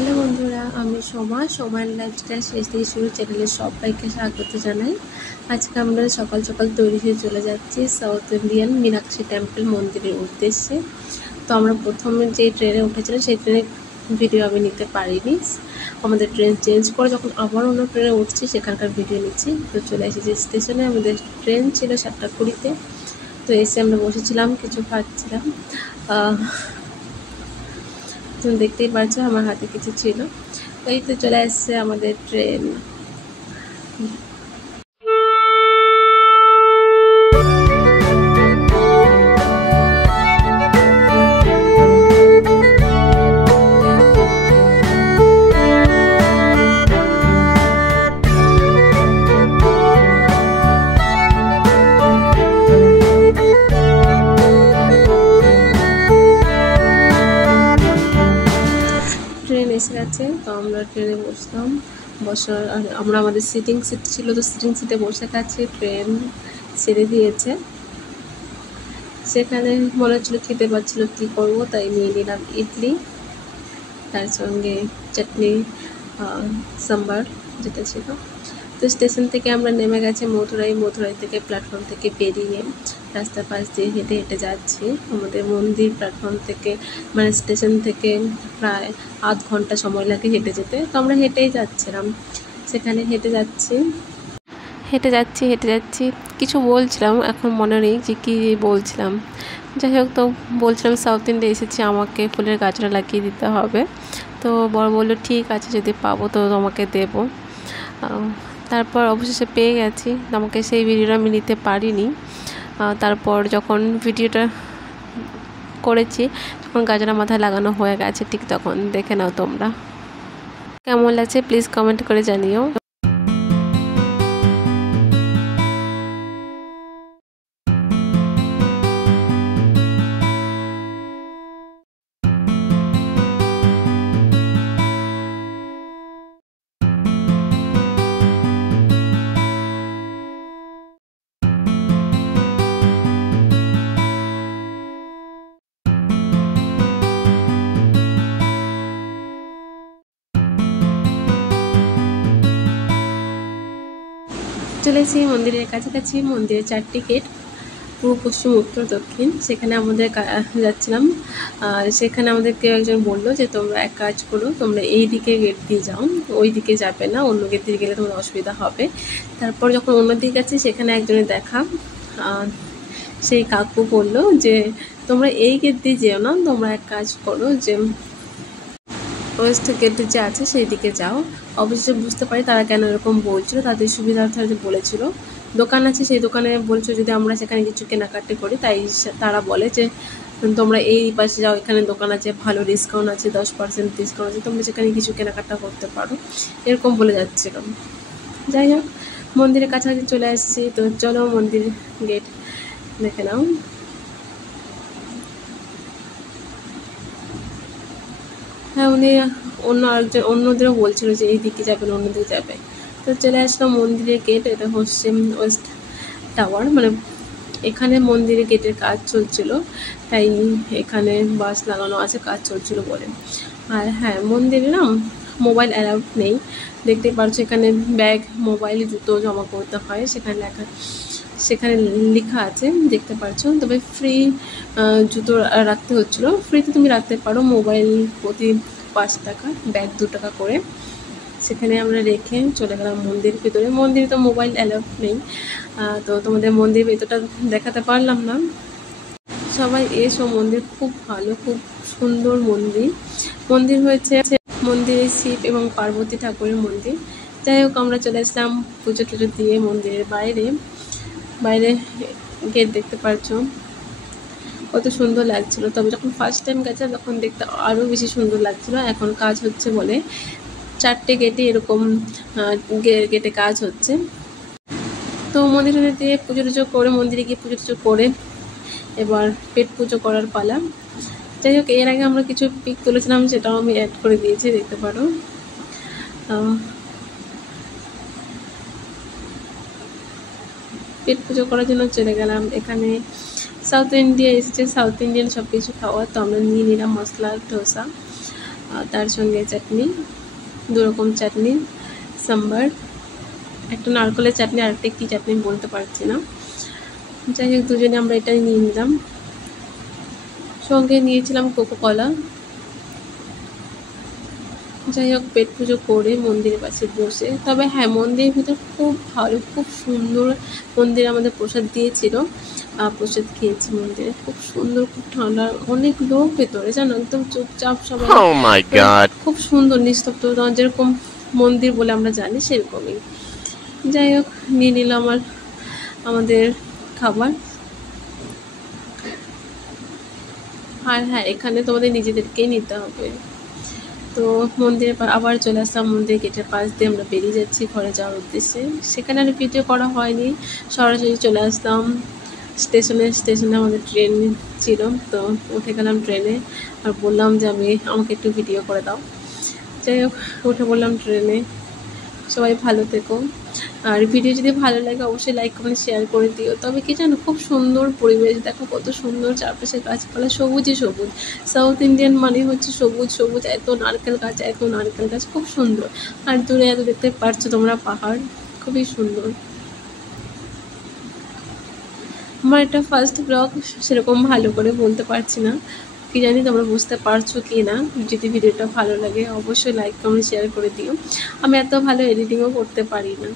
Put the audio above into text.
Hello বন্ধুরা, আমি সোমার lifestyle শেষ থেকে শুরু চ্যানেলে সবাইকে স্বাগত জানাই। আজকে আমরা সকাল সকাল তৈরি হয়ে চলে যাচ্ছি সাউথ ইন্ডিয়ান মীনাক্ষী টেম্পল মন্দিরের উদ্দেশ্যে। তো আমরা প্রথমে যে ট্রেনে উঠেছিলাম সেই ট্রেনে ভিডিও আমি নিতে পারিনি। আমাদের ট্রেন চেঞ্জ করে যখন আবার অন্য ট্রেনে উঠছি সেখানকার ভিডিও নিচ্ছি। তো চলে এসেছি স্টেশনে। আমাদের ট্রেন ছিল 7:20-তে। তো এসে আমরা বসেছিলাম, কিছু খাচ্ছিলাম। তুমি দেখতেই পারছো আমার হাতে কিছু ছিল। এই তো চলে আসছে আমাদের ট্রেন। ট্রেন এসে গেছে, তো আমরা ট্রেনে বসলাম। আমরা আমাদের সিটিং সিট ছিল, তো সিটিং সিটে বসে গেছি। ট্রেন ছেড়ে দিয়েছে। সেখানে মনে হচ্ছিল খেতে পাচ্ছিল, কী করবো, তাই নিয়ে নিলাম ইডলি, তার সঙ্গে চাটনি, সাম্বার যেটা ছিল। তো স্টেশন থেকে আমরা নেমে গেছি মথুরাই থেকে প্ল্যাটফর্ম থেকে বেরিয়ে রাস্তার পাশ দিয়ে হেঁটে হেঁটে যাচ্ছি আমাদের মন্দির। প্ল্যাটফর্ম থেকে মানে স্টেশন থেকে প্রায় আধ ঘন্টা সময় লাগে হেঁটে যেতে। তো আমরা হেঁটেই যাচ্ছিলাম, সেখানে হেঁটে যাচ্ছি কিছু বলছিলাম, এখন মনে নেই যে কী বলছিলাম। যাই হোক, তো বলছিলাম সাউথ ইন্ডিয়া এসেছি, আমাকে ফুলের গাছটা লাগিয়ে দিতে হবে। তো বড় বললো ঠিক আছে, যদি পাবো তো তোমাকে দেবো। তারপর অবশেষে পেয়ে গেছি। আমাকে সেই ভিডিওটা আমি নিতে পারিনি। তারপর যখন ভিডিওটা করেছি, যখন গাছটা মাথায় লাগানো হয়ে গেছে, ঠিক তখন দেখে নাও তোমরা। কেমন লাগছে প্লিজ কমেন্ট করে জানিও। চলে এসেছি মন্দিরের কাছাকাছি। মন্দিরের 4টি গেট, পূর্ব, পশ্চিম, উত্তর, দক্ষিণ। সেখানে আমাদের যাচ্ছিলাম। সেখানে আমাদের কেউ একজন বললো যে তোমরা এক কাজ করো, তোমরা এই দিকে গেট দিয়ে যাও, ওই দিকে যাবে না, অন্য গেট দিয়ে গেলে তোমাদের অসুবিধা হবে। তারপর যখন অন্য দিকে গেছি সেখানে একজনের দেখা, সেই কাকু বললো যে তোমরা এই গেট দিয়ে যেও না, তোমরা এক কাজ করো যে ওয়েস্ট গেট যে আছে সেই দিকে যাও। অবশ্যই বুঝতে পারি তারা কেন এরকম বলছিল, তাদের সুবিধার্থে বলেছিল। দোকান আছে, সেই দোকানে বলছো যদি আমরা সেখানে কিছু কেনাকাটি করি, তাই তারা বলে যে তোমরা এই পাশে যাও, এখানে দোকান আছে, ভালো ডিসকাউন্ট আছে, 10% ডিসকাউন্ট আছে, তোমরা সেখানে কিছু কেনাকাটা করতে পারো, এরকম বলে যাচ্ছিল। যাই হোক, মন্দিরের কাছাকাছি চলে আসছি। তো চলো মন্দির গেট দেখে নাও। হ্যাঁ, উনি অন্যদেরও বলছিল যে এই দিকে যাবেন, অন্যদিকে যাবে। তো চলে আসলাম মন্দিরের গেট। এটা হচ্ছে ওয়েস্ট টাওয়ার, মানে এখানে মন্দিরের গেটের কাজ চলছিল, তাই এখানে বাস লাগানো আছে, কাজ চলছিল বলে। আর হ্যাঁ, মন্দিরে না মোবাইল অ্যালাউড নেই। দেখতে পাচ্ছ এখানে ব্যাগ, মোবাইল, জুতো জমা করতে হয়, সেখানে লেখা আছে, দেখতে পাচ্ছ। তবে ফ্রি জুতো রাখতে হচ্ছিলো, ফ্রিতে তুমি রাখতে পারো, মোবাইল প্রতি 5 টাকা, ব্যাগ 2 টাকা করে। সেখানে আমরা রেখে চলে গেলাম মন্দির ভিতরে। মন্দিরে তো মোবাইল অ্যালাউড নেই, তো তোমাদের মন্দির ভেতরটা দেখাতে পারলাম না। সবাই এসো, মন্দির খুব ভালো, খুব সুন্দর মন্দির হয়েছে। মন্দিরে শিব এবং পার্বতী ঠাকুরের মন্দির। যাই হোক, আমরা চলে আসলাম পুজো টুজো দিয়ে মন্দিরের বাইরে গেট দেখতে পাচ্ছ, কত সুন্দর লাগছিল। তবে যখন ফার্স্ট টাইম গেছে তখন দেখতে আরও বেশি সুন্দর লাগছিল। এখন কাজ হচ্ছে বলে 4টে গেটে এরকম গেটে কাজ হচ্ছে। তো মন্দিরে দিয়ে পুজো টুজো করে, মন্দিরে গিয়ে পুজো টুজো করে এবার পেট পুজো করার পালা। যাই হোক, এর আগে আমরা কিছু পিক তুলেছিলাম, সেটাও আমি অ্যাড করে দিয়েছি, দেখতে পারো। পেট পুজো করার জন্য চলে গেলাম। এখানে সাউথ ইন্ডিয়া এসেছে, সাউথ ইন্ডিয়ান সব কিছু খাওয়া। তো আমরা নিয়ে নিলাম মশলা ধোসা, আর তার সঙ্গে চাটনি, 2 রকম চাটনি, সাম্বার, একটা নারকেলের চাটনি আর একটা কী চাটনি বলতে পারছি না। যাই হোক দুজনে আমরা এটাই নিয়ে নিলাম। সঙ্গে নিয়েছিলাম কোকোকলা। যাই হোক পেট পুজো করে মন্দিরের পাশে বসে, তবে হ্যাঁ মন্দিরের ভিতর খুব ভালো, খুব সুন্দর। মন্দিরে আমাদের প্রসাদ দিয়েছিল, প্রসাদ খেয়েছি মন্দিরে, খুব সুন্দর, খুব ঠান্ডা, অনেক লোক ভেতরে জানো, একদম চুপচাপ সবাই। Oh my God! খুব সুন্দর নিস্তব্ধ, যেরকম মন্দির বলে আমরা জানি সেরকমই। যাই হোক নিয়ে নিলাম আমাদের খাবার। আর হ্যাঁ এখানে তোমাদের নিজেদেরকেই নিতে হবে। তো মন্দিরে আবার চলে আসলাম, মন্দির গেটের পাশ দিয়ে আমরা বেরিয়ে যাচ্ছি ঘরে যাওয়ার উদ্দেশ্যে। সেখানে আর ভিডিও করা হয়নি, সরাসরি চলে আসলাম স্টেশনে আমাদের ট্রেন ছিল, তো উঠে গেলাম ট্রেনে আর বললাম যে আমাকে একটু ভিডিও করে দাও। যাই হোক উঠে বললাম ট্রেনে। সবাই ভালো থেকো, আর ভিডিও যদি ভালো লাগে অবশ্যই লাইক কমেন্ট শেয়ার করে দিও। তবে কি জানো, খুব সুন্দর পরিবেশ, দেখো কত সুন্দর, চারপাশে গাছপালা, সবুজই সবুজ। সাউথ ইন্ডিয়ান মানে হচ্ছে সবুজ সবুজ, এত নারকেল গাছ, খুব সুন্দর। আর দূরে এত দেখতে পারছো তোমরা পাহাড়, খুবই সুন্দর। আমার এটা ফার্স্ট ব্লগ, সেরকম ভালো করে বলতে পারছি না, কি জানি তোমরা বুঝতে পারছো কি না। যদি ভিডিওটা ভালো লাগে অবশ্যই লাইক কমেন্ট শেয়ার করে দিও। আমি এত ভালো এডিটিংও করতে পারি না।